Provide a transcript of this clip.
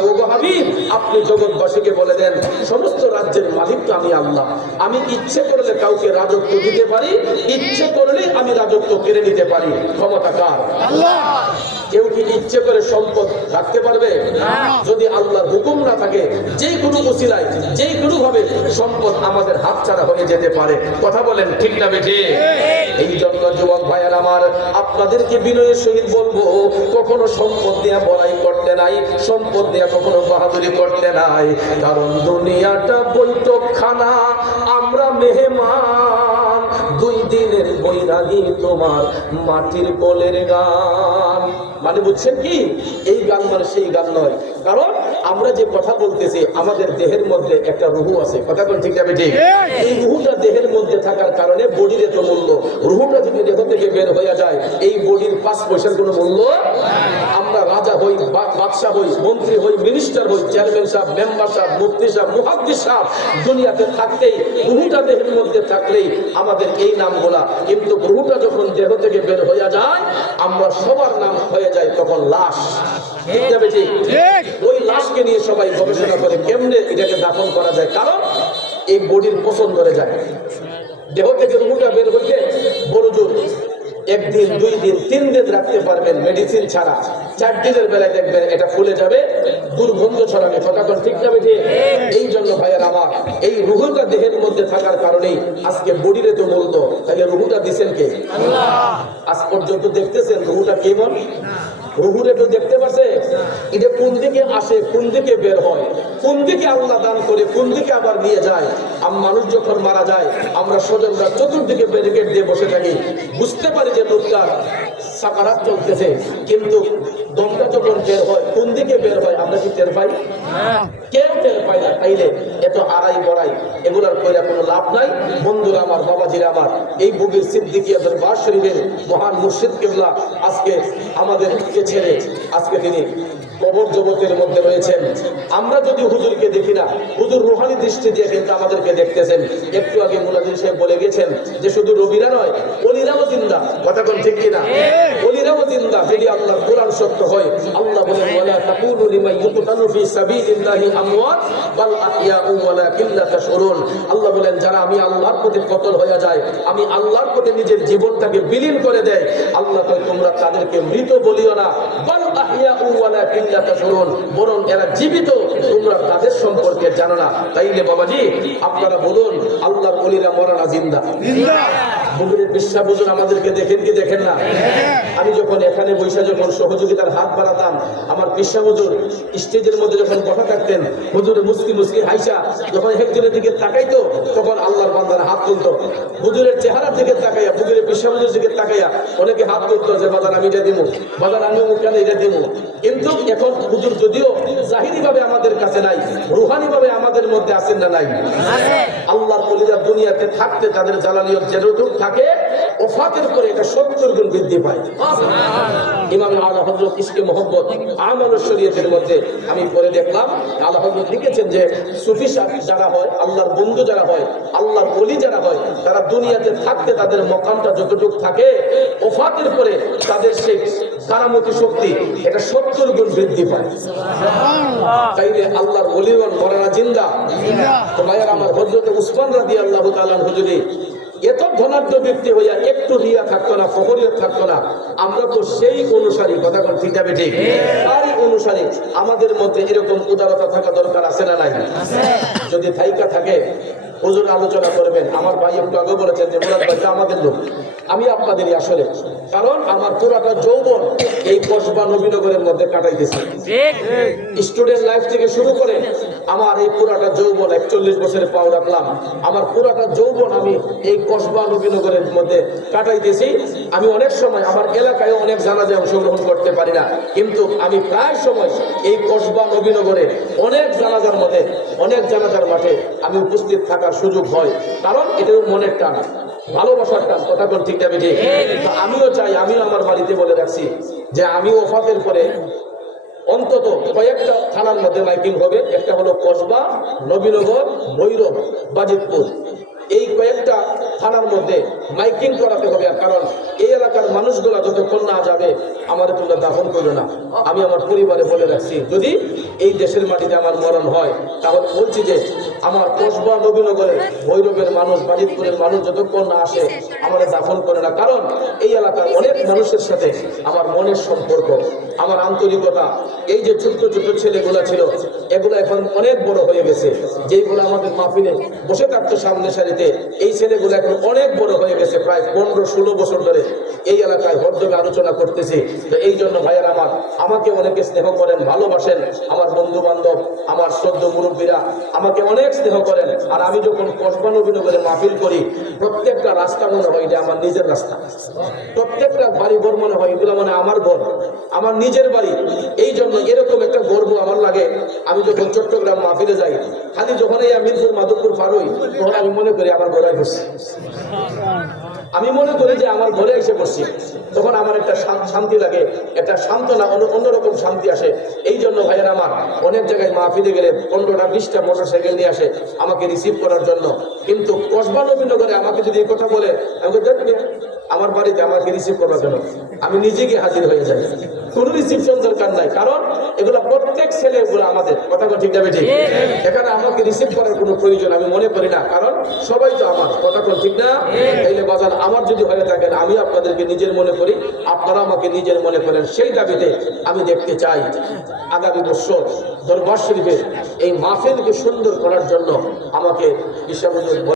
ওগো হাবিব আপনি জগৎবাসীকে বলে দেন সমস্ত রাজ্যের মালিক তো আমি আল্লাহ। আমি ইচ্ছে করলে কাউকে রাজত্ব দিতে পারি ইচ্ছে করলে আমি রাজত্ব কেড়ে নিতে পারি। ক্ষমতা কার? কেউ কি ইচ্ছে করে সম্পদ রাখতে পারবে? যদি আল্লাহর হুকুম না থাকে যে কোনো উসিলায় যে কোনো ভাবে সম্পদ আমাদের হাতছাড়া হয়ে যেতে পারে। কথা বলেন ঠিক না বেঠে? এই জন্য যুবক ভাইয়ার আমার আপনাদেরকে বিনয়ের সহিত বলব, কখনো সম্পদ দেয়া বড়াই করতে নাই, সম্পদ দেয়া কখনো বাহাদুরি করতে নাই, কারণ দুনিয়াটা বৈঠকখানা, আমরা মেহমান। দুই দিনের বৈরাগী তোমার মাটির কোলের গান। মানে বুঝছেন কি? এই গান মানে সেই গান নয়। কারণ আমরা যে কথা বলতেছি আমাদের দেহের মধ্যে একটা রুহু আছে। কথা কোন ঠিক যাবে ঠিক। এই রুহুটা দেহের মধ্যে থাকার কারণে বডির এত মূল্য। রুহুটা যদি দেহ থেকে বের হয়ে যায় এই বডির পাঁচ পয়সার কোনো মূল্য? আমরা রাজা হই বাদশাহ হই মন্ত্রী হই মিনিস্টার হই চেয়ারম্যান সাহেব মেম্বার সাহেব মুফতি সাহেব মুহাদ্দিস সাহেব দুনিয়াতে থাকতেই রুহুটা দেহের মধ্যে থাকলেই আমাদের এই নাম নামগুলা। কিন্তু রুহুটা যখন দেহ থেকে বের হয়ে যায় আমরা সবার নাম হয়ে যায় তখন লাশ। ঠিক না বেঠিক? লাশকে নিয়ে সবাই গবেষণা করে কেমনে এটাকে দাফন করা যায়। কারণ এই বডির পছন্দ ধরে যায়। দেহ থেকে রুহুটা বের হইতে বড় একদিন, দুই দিন, তিন দিন রাখতে পারবেন মেডিসিন ছাড়া। চার দিনের বেলায় দেখবেন এটা ফুলে যাবে, দুর্গন্ধ ছড়াবে। কতক্ষণ ঠিক যাবে যে এই জন্য ভাইয়ের আমার, এই রুহুটা দেহের মধ্যে থাকার কারণেই আজকে বডিরে তো বলতো তাহলে রুহুটা দিছেন কে? আজ পর্যন্ত দেখতেছেন রুহুটা কেমন রুহুরে তো দেখতে পাচ্ছে এটা কোন দিকে আসে কোন দিকে বের হয়? কোন দিকে আল্লাহ দান করে কোন দিকে আবার নিয়ে যায়? আম মানুষ যখন মারা যায় আমরা স্বজনরা চতুর্দিকে ব্যারিকেড দিয়ে বসে থাকি। বুঝতে পারি যে লোকটার সাকারাত চলতেছে কিন্তু দমটা যখন বের হয় কোন দিকে বের হয় আমরা কি টের পাই? কেউ টের পাই না তাইলে এত আড়াই বড়াই এগুলার কইরা কোনো লাভ নাই। বন্ধুরা আমার বাবাজিরা আমার এই বুবির সিদ্দিকিয়া দরবার শরীফের মহান মুর্শিদ কেবলা আজকে আমাদেরকে ছেড়ে আজকে তিনি কবর জগতের মধ্যে রয়েছেন। আমরা যদি হুজুরকে দেখি না হুজুর রুহানি দৃষ্টি দিয়ে কিন্তু আমাদেরকে দেখতেছেন। একটু আগে মুলাদিন সাহেব বলে গেছেন যে শুধু রবিরা নয় অলিরাও জিন্দা। কথা কোন ঠিক কিনা? অলিরাও জিন্দা যদি আল্লাহর কোরআন সত্য হয় আল্লাহ ওয়ালা তাকুলু আল্লাহ বলেন, যারা আমি আল্লাহর প্রতি কতল হয়ে যায়, আমি আল্লাহর প্রতি নিজের জীবনটাকে বিলীন করে দেয়, আল্লাহ কয়, তোমরা তাদেরকে মৃত বলিও না। বাল আহইয়াউ ওয়ালাকিন লা তাশউরুন, বরং এরা জীবিত, তোমরা তাদের সম্পর্কে জানো না। তাইলে বাবাজি, আপনারা বলুন, আল্লাহর ওলিরা মরা না জিন্দা। বুকের বিশ্বাস বুঝুন, আমাদেরকে দেখেন কি দেখেন না? আমি যখন এখানে বৈশা যখন সহযোগিতার হাত বাড়াতাম, আমার পিসা হুজুর, স্টেজের মধ্যে যখন কথা থাকতেন, হুজুরে মুসকি মুসকি হাইসা যখন একজনের দিকে তাকাইতো, তখন আল্লাহর বান্দার হাত তুলতো। হুজুরের চেহারার দিকে তাকাইয়া বুকের পিসা হুজুরের দিকে তাকাইয়া অনেকে হাত তুলতো যে, বাজার আমি এটা দিব বাজার আমি কেন এটা দিব কিন্তু এখন হুজুর যদিও জাহিরি ভাবে আমাদের কাছে নাই রুহানি ভাবে আমাদের মধ্যে আছেন না নাই? আল্লাহর কলিজা দুনিয়াতে থাকতে তাদের জ্বালানিয়ত থাকে ওফাতের পরে এটা সত্তর গুণ বৃদ্ধি পায়। ইমাম আল্লাহ হজরত ইসকে মোহাম্মদ আমল শরীয়তের মধ্যে আমি পরে দেখলাম আল্লাহ হজরত লিখেছেন যে সুফি যারা হয় আল্লাহর বন্ধু যারা হয় আল্লাহর বলি যারা হয় তারা দুনিয়াতে থাকতে তাদের মকামটা যতটুকু থাকে ওফাতের পরে তাদের সেই কারামতি শক্তি এটা সত্তর গুণ বৃদ্ধি পায়। তাইলে আল্লাহর মরানা জিন্দা। তো ভাইয়ার আমার হজরত উসমান রাদি আল্লাহ তালান হুজুরি এত ধনাঢ্য ব্যক্তি হইয়া একটু রিয়া থাকতো না ফকরিয়ত থাকতো না আমরা তো সেই অনুসারী কথা কোন ঠিক যাবে ঠিক তারই অনুসারী আমাদের মধ্যে এরকম উদারতা থাকা দরকার আছে না নাই? যদি থাইকা থাকে হুজুর আলোচনা করবেন। আমার ভাই একটু আগে বলেছেন যে মুরাদ ভাই আমাদের লোক। আমি আপনাদেরই আসলে। কারণ আমার পুরাটা যৌবন এই কসবা নবীনগরের মধ্যে কাটাইতেছি। স্টুডেন্ট লাইফ থেকে শুরু করে আমার এই পুরাটা যৌবন, একচল্লিশ বছরে পাও রাখলাম। আমার পুরাটা যৌবন আমি এই কসবা নবীনগরের মধ্যে কাটাইতেছি আমি অনেক সময় আমার এলাকায় অনেক জানাজায় অংশগ্রহণ করতে পারি না। কিন্তু আমি প্রায় সময় এই কসবা নবীনগরে অনেক জানাজার মধ্যে, অনেক জানাজার মাঠে আমি উপস্থিত থাকার সুযোগ হয়। কারণ এটা মনের টান। ভালোবাসার টান, কথা কোন ঠিক আমিও চাই, আমিও আমার বাড়িতে বলে রাখছি যে আমি ওফাতের পরে অন্তত কয়েকটা থানার মধ্যে মাইকিং হবে। একটা হলো কসবা, নবীনগর, ভৈরব, বাজিতপুর। এই কয়েকটা থানার মধ্যে মাইকিং করাতে হবে কারণ এই এলাকার মানুষগুলা যতক্ষণ না যাবে আমার তোমরা দাফন করবে না। আমি আমার পরিবারে বলে রাখছি, যদি এই দেশের মাটিতে আমার মরণ হয়, তাহলে বলছি যে আমার কসবা নবীনগরের ভৈরবের মানুষ, বাজিতপুরের মানুষ যতক্ষণ না আসে আমার দাফন করে না। কারণ এই এলাকার অনেক মানুষের সাথে আমার মনের সম্পর্ক, আমার আন্তরিকতা, এই যে ছোট্ট ছোট্ট ছেলেগুলা ছিল, এগুলো এখন অনেক বড় হয়ে গেছে। যেগুলো আমাদের মাহফিলে বসে থাকতো সামনে সারিতে, এই ছেলেগুলো এখন অনেক বড় হয়ে গেছে, প্রায় পনেরো ষোলো বছর ধরে। এই এলাকায় হরদমে আলোচনা করতেছি। তো এই জন্য ভাইয়ার আমার, আমাকে অনেকে স্নেহ করেন, ভালোবাসেন। আমার বন্ধু বান্ধব আমার শ্রদ্ধ মুরব্বীরা আমাকে অনেক স্নেহ করেন। আর আমি যখন কসবা নবীনগরে মাহফিল করি, প্রত্যেকটা রাস্তা মনে হয় এটা আমার নিজের রাস্তা। প্রত্যেকটা বাড়ি ঘর মনে হয় এগুলো মানে আমার ঘর। আমার নিজের বাড়ি। এই জন্য এরকম একটা গর্ব আমার লাগে। আমি যখন চট্টগ্রাম মাহফিলে যাই, খালি যখন এই মিরপুর, মাধবপুর পার হই, তখন আমি মনে করি আমার ঘরে বসছি আমি মনে করি যে আমার ঘরে এসে বসছি। তখন আমার একটা শান্তি লাগে, একটা সান্ত্বনা, অন্য- অন্যরকম শান্তি আসে। এই জন্য ভাইয়ের আমার অনেক জায়গায় মাহফিলে গেলে পনেরোটা, বিশটা মোটর সাইকেল নিয়ে আসে আমাকে রিসিভ করার জন্য। কিন্তু কসবা নবীনগরে আমাকে যদি এই কথা বলে আমাকে দেখবে আমার বাড়িতে আমাকে রিসিভ করার জন্য। আমি নিজেকে হাজির হয়ে যাই। কোনো রিসিপশন দরকার নাই। কারণ এগুলো প্রত্যেক আমাদের। কথা ঠিক যাবে ঠিক। এখানে আমাকে রিসিভ করার কোনো প্রয়োজন আমি মনে করি না। কারণ সবাই তো আমার। কথা ঠিক না? তাইলে বাজার আমার যদি হয়ে থাকেন আমি আপনাদেরকে নিজের মনে করি আপনারা আমাকে নিজের মনে করেন। সেই দাবিতে আমি দেখতে চাই আগামী বছর দরবার শরীফের এই মাহফিলকে সুন্দর করার জন্য আমাকে হিসাব